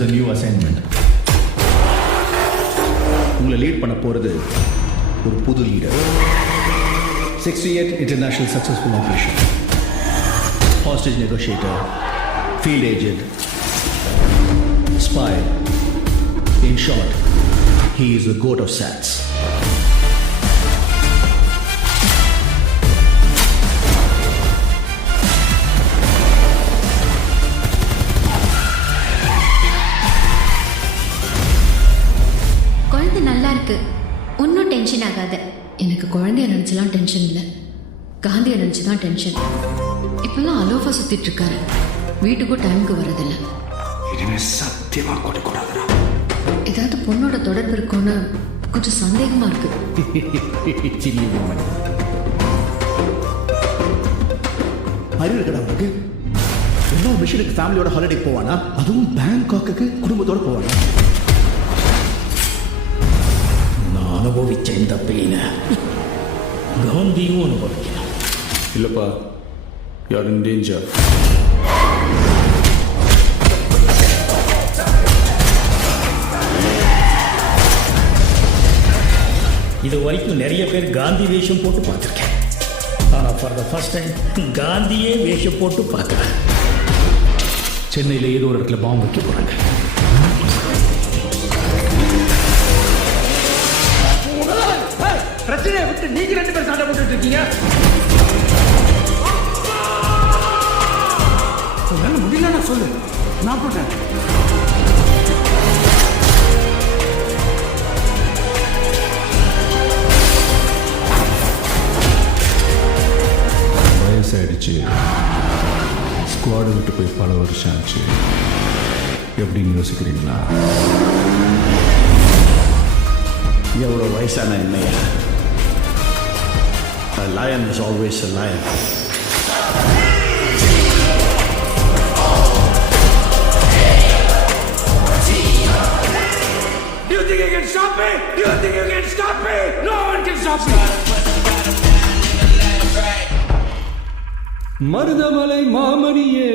Is a new assignment. உங்களை lead பண்ண போகிறது ஒரு புது leader. 68 international successful operation, hostage negotiator, field agent, spy. In short, he is the goat of SATS. குழந்தை நல்லா இருக்கு, ஒன்றும் டென்ஷன் ஆகாது. எனக்கு குழந்தைய நினச்சலாம் டென்ஷன் இல்லை, காந்தியை நினச்சி தான் டென்ஷன். இப்பெல்லாம் அலோஃபா சுற்றிட்டு இருக்காரு, வீட்டுக்கும் டைமுக்கு வரதில்லை. இனிமே சத்தியமா கொடுக்கூடாதுடா. ஏதாவது பொண்ணோட தொடர்பு இருக்கும்னு கொஞ்சம் சந்தேகமா இருக்கு. அறிவு இருக்கடா உனக்கு? எல்லா மிஷனுக்கு ஃபேமிலியோட ஹாலிடே போவானா? அதுவும் பேங்காக்கு குடும்பத்தோட போவானா? நான் அனுபவிச்ச இந்த பெயினை காந்தியும் அனுபவிக்கலாம். இல்லப்பா, யூ ஆர் இன் டேஞ்சர். இது வரைக்கும் நிறைய பேர் காந்தி வேஷம் போட்டு பார்த்துருக்கேன். ஆனால் ஃபார் த ஃபர்ஸ்ட் டைம் காந்தியே வேஷம் போட்டு பார்க்குறேன். சென்னையில் ஏதோ ஒரு இடத்துல பாம்பு வைக்க போகிறாங்க. பிரச்சனையை விட்டு நீங்க 2 பேர் சண்டை போட்டுட்டு இருக்கீங்க. முடியலன்னா சொல்லு, நான் போட்டேன். வயசாயிடுச்சு, ஸ்குவாடை விட்டு போய் பல வருஷம் ஆச்சு. எப்படின்னு யோசிக்கிறீங்களா? எவ்வளோ வயசான என்னையா? A lion is always a lion. Do you think you can stop me? Do you think you can stop me? No one can stop me. Marudhamalai மாமணியே